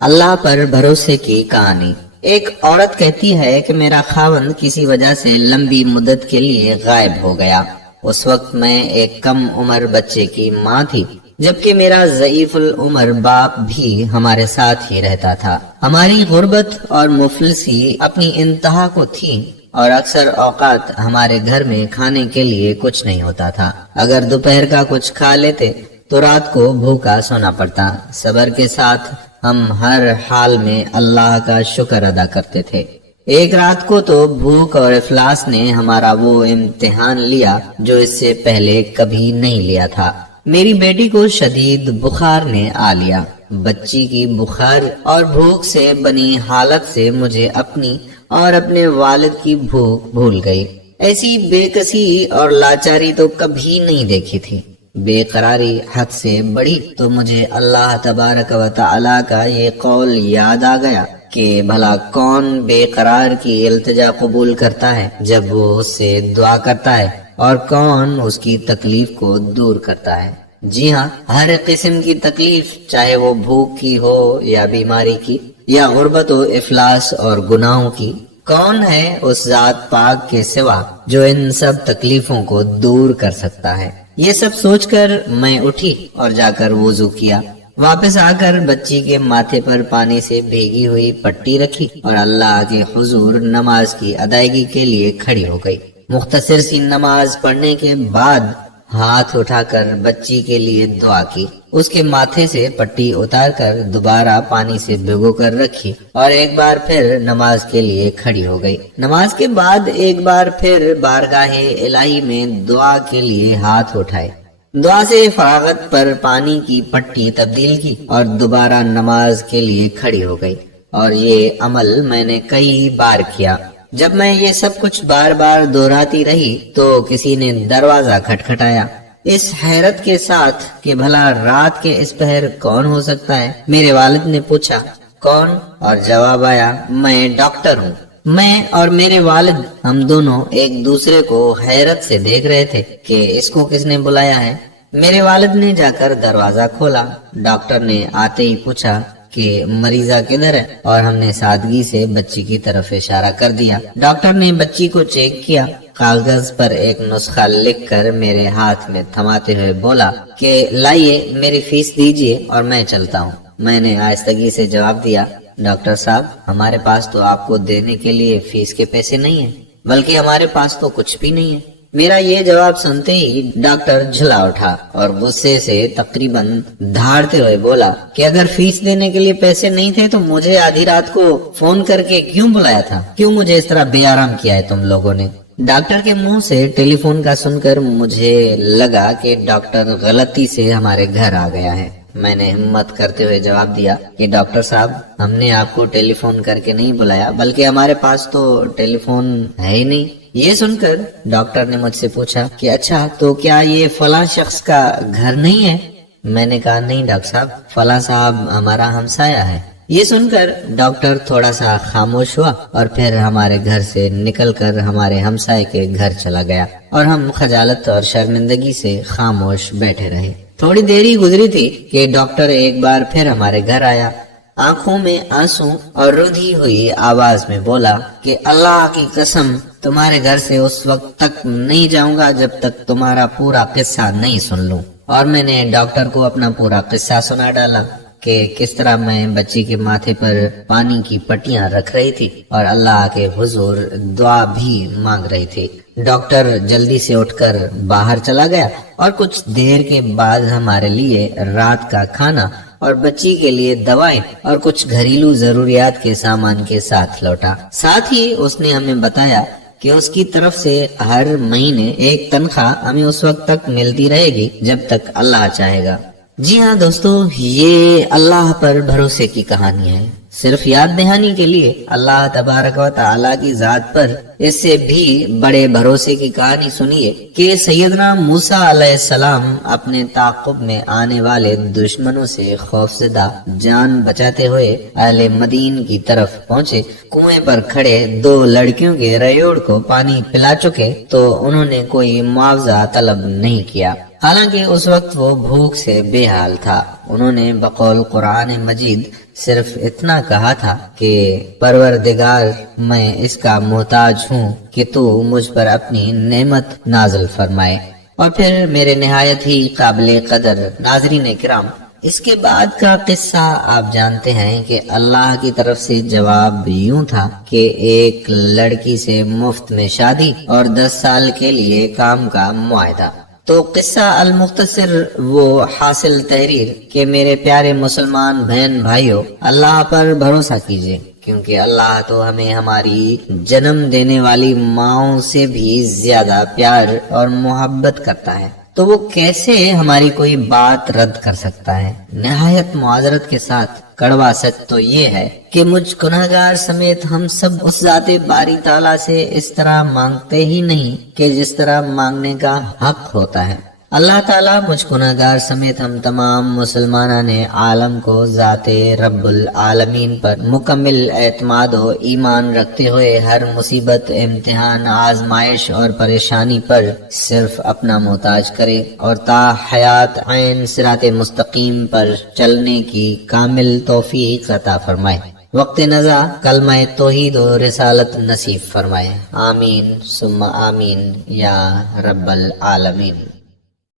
اللہ پر بھروسے کی کہانی۔ ایک عورت کہتی ہے کہ میرا خاوند کسی وجہ سے لمبی مدت کے لیے غائب ہو گیا۔ اس وقت میں ایک کم عمر بچے کی ماں تھی، جبکہ میرا ضعیف العمر باپ بھی ہمارے ساتھ ہی رہتا تھا۔ ہماری غربت اور مفلسی اپنی انتہا کو تھی اور اکثر اوقات ہمارے گھر میں کھانے کے لیے کچھ نہیں ہوتا تھا۔ اگر دوپہر کا کچھ کھا لیتے تو رات کو بھوکا سونا پڑتا۔ صبر کے ساتھ ہم ہر حال میں اللہ کا شکر ادا کرتے تھے۔ ایک رات کو تو بھوک اور افلاس نے ہمارا وہ امتحان لیا جو اس سے پہلے کبھی نہیں لیا تھا۔ میری بیٹی کو شدید بخار نے آ لیا۔ بچی کی بخار اور بھوک سے بنی حالت سے مجھے اپنی اور اپنے والد کی بھوک بھول گئی۔ ایسی بے کسی اور لاچاری تو کبھی نہیں دیکھی تھی۔ بے قراری حد سے بڑھی تو مجھے اللہ تبارک و تعالی کا یہ قول یاد آ گیا کہ بھلا کون بے قرار کی التجا قبول کرتا ہے جب وہ اس سے دعا کرتا ہے، اور کون اس کی تکلیف کو دور کرتا ہے۔ جی ہاں، ہر قسم کی تکلیف، چاہے وہ بھوک کی ہو یا بیماری کی یا غربت و افلاس اور گناہوں کی، کون ہے اس ذات پاک کے سوا جو ان سب تکلیفوں کو دور کر سکتا ہے۔ یہ سب سوچ کر میں اٹھی اور جا کر وضو کیا۔ واپس آ کر بچی کے ماتھے پر پانی سے بھیگی ہوئی پٹی رکھی اور اللہ کے حضور نماز کی ادائیگی کے لیے کھڑی ہو گئی۔ مختصر سی نماز پڑھنے کے بعد ہاتھ اٹھا کر بچی کے لیے دعا کی، اس کے ماتھے سے پٹی اتار کر دوبارہ پانی سے بھگو کر رکھی اور ایک بار پھر نماز کے لیے کھڑی ہو گئی۔ نماز کے بعد ایک بار پھر بارگاہ الہی میں دعا کے لیے ہاتھ اٹھائے، دعا سے فراغت پر پانی کی پٹی تبدیل کی اور دوبارہ نماز کے لیے کھڑی ہو گئی، اور یہ عمل میں نے کئی بار کیا۔ جب میں یہ سب کچھ بار بار دہراتی رہی تو کسی نے دروازہ کھٹکھٹایا، اس حیرت کے ساتھ کہ بھلا رات کے اس پہر کون ہو سکتا ہے۔ میرے والد نے پوچھا، کون؟ اور جواب آیا، میں ڈاکٹر ہوں۔ میں اور میرے والد ہم دونوں ایک دوسرے کو حیرت سے دیکھ رہے تھے کہ اس کو کس نے بلایا ہے۔ میرے والد نے جا کر دروازہ کھولا۔ ڈاکٹر نے آتے ہی پوچھا کہ مریضہ کدھر ہے، اور ہم نے سادگی سے بچی کی طرف اشارہ کر دیا۔ ڈاکٹر نے بچی کو چیک کیا، کاغذ پر ایک نسخہ لکھ کر میرے ہاتھ میں تھماتے ہوئے بولا کہ لائیے میری فیس دیجیے اور میں چلتا ہوں۔ میں نے آہستگی سے جواب دیا، ڈاکٹر صاحب، ہمارے پاس تو آپ کو دینے کے لیے فیس کے پیسے نہیں ہیں، بلکہ ہمارے پاس تو کچھ بھی نہیں ہے۔ میرا یہ جواب سنتے ہی ڈاکٹر جھلا اٹھا اور غصے سے تقریباً دھاڑتے ہوئے بولا کہ اگر فیس دینے کے لیے پیسے نہیں تھے تو مجھے آدھی رات کو فون کر کے کیوں بلایا تھا؟ کیوں مجھے اس طرح بے آرام کیا ہے تم لوگوں نے؟ ڈاکٹر کے منہ سے ٹیلی فون کا سن کر مجھے لگا کہ ڈاکٹر غلطی سے ہمارے گھر آ گیا ہے۔ میں نے ہمت کرتے ہوئے جواب دیا کہ ڈاکٹر صاحب، ہم نے آپ کو ٹیلی فون کر کے نہیں بلایا، بلکہ ہمارے پاس تو ٹیلی فون ہے ہی نہیں۔ یہ سن کر ڈاکٹر نے مجھ سے پوچھا کہ اچھا تو کیا یہ فلاں شخص کا گھر نہیں ہے؟ میں نے کہا نہیں ڈاکٹر صاحب، فلاں صاحب ہمارا ہمسایہ ہے۔ یہ سن کر ڈاکٹر تھوڑا سا خاموش ہوا اور پھر ہمارے گھر سے نکل کر ہمارے ہمسائے کے گھر چلا گیا، اور ہم خجالت اور شرمندگی سے خاموش بیٹھے رہے۔ تھوڑی دیر ہی گزری تھی کہ ڈاکٹر ایک بار پھر ہمارے گھر آیا، آنکھوں میں آنسو اور رودھی ہوئی آواز میں بولا کہ اللہ کی قسم، تمہارے گھر سے اس وقت تک نہیں جاؤں گا جب تک تمہارا پورا قصہ نہیں سن لوں۔ اور میں نے ڈاکٹر کو اپنا پورا قصہ سنا ڈالا کہ کس طرح میں بچی کے ماتھے پر پانی کی پٹیاں رکھ رہی تھی اور اللہ کے حضور دعا بھی مانگ رہی تھی۔ ڈاکٹر جلدی سے اٹھ کر باہر چلا گیا اور کچھ دیر کے بعد ہمارے لیے رات کا کھانا اور بچی کے لیے دوائیں اور کچھ گھریلو ضروریات کے سامان کے ساتھ لوٹا۔ ساتھ ہی اس نے ہمیں بتایا کہ اس کی طرف سے ہر مہینے ایک تنخواہ ہمیں اس وقت تک ملتی رہے گی جب تک اللہ چاہے گا۔ جی ہاں دوستو، یہ اللہ پر بھروسے کی کہانی ہے۔ صرف یاد دہانی کے لیے اللہ تبارک و تعالی کی ذات پر اس سے بھی بڑے بھروسے کی کہانی سنیے کہ سیدنا موسیٰ علیہ السلام اپنے تعاقب میں آنے والے دشمنوں سے خوفزدہ جان بچاتے ہوئے اہل مدین کی طرف پہنچے۔ کنویں پر کھڑے دو لڑکیوں کے ریوڑ کو پانی پلا چکے تو انہوں نے کوئی معاوضہ طلب نہیں کیا، حالانکہ اس وقت وہ بھوک سے بے حال تھا۔ انہوں نے بقول قرآن مجید صرف اتنا کہا تھا کہ پروردگار میں اس کا محتاج ہوں کہ تو مجھ پر اپنی نعمت نازل فرمائے۔ اور پھر میرے نہایت ہی قابل قدر ناظرین کرام، اس کے بعد کا قصہ آپ جانتے ہیں کہ اللہ کی طرف سے جواب یوں تھا کہ ایک لڑکی سے مفت میں شادی اور 10 سال کے لیے کام کا معاہدہ۔ تو قصہ المختصر وہ حاصل تحریر کہ میرے پیارے مسلمان بہن بھائیوں، اللہ پر بھروسہ کیجئے، کیونکہ اللہ تو ہمیں ہماری جنم دینے والی ماؤں سے بھی زیادہ پیار اور محبت کرتا ہے، تو وہ کیسے ہماری کوئی بات رد کر سکتا ہے؟ نہایت معذرت کے ساتھ کڑوا سچ تو یہ ہے کہ مجھ گناہگار سمیت ہم سب اس ذات باری تعالیٰ سے اس طرح مانگتے ہی نہیں کہ جس طرح مانگنے کا حق ہوتا ہے۔ اللہ تعالیٰ مجھ گناہگار سمیت ہم تمام مسلمانان عالم کو ذات رب العالمین پر مکمل اعتماد و ایمان رکھتے ہوئے ہر مصیبت، امتحان، آزمائش اور پریشانی پر صرف اپنا محتاج کرے اور تا حیات عین صراط مستقیم پر چلنے کی کامل توفیق عطا فرمائے۔ وقت نزا کلمہ توحید و رسالت نصیب فرمائے۔ آمین ثم آمین یا رب العالمین۔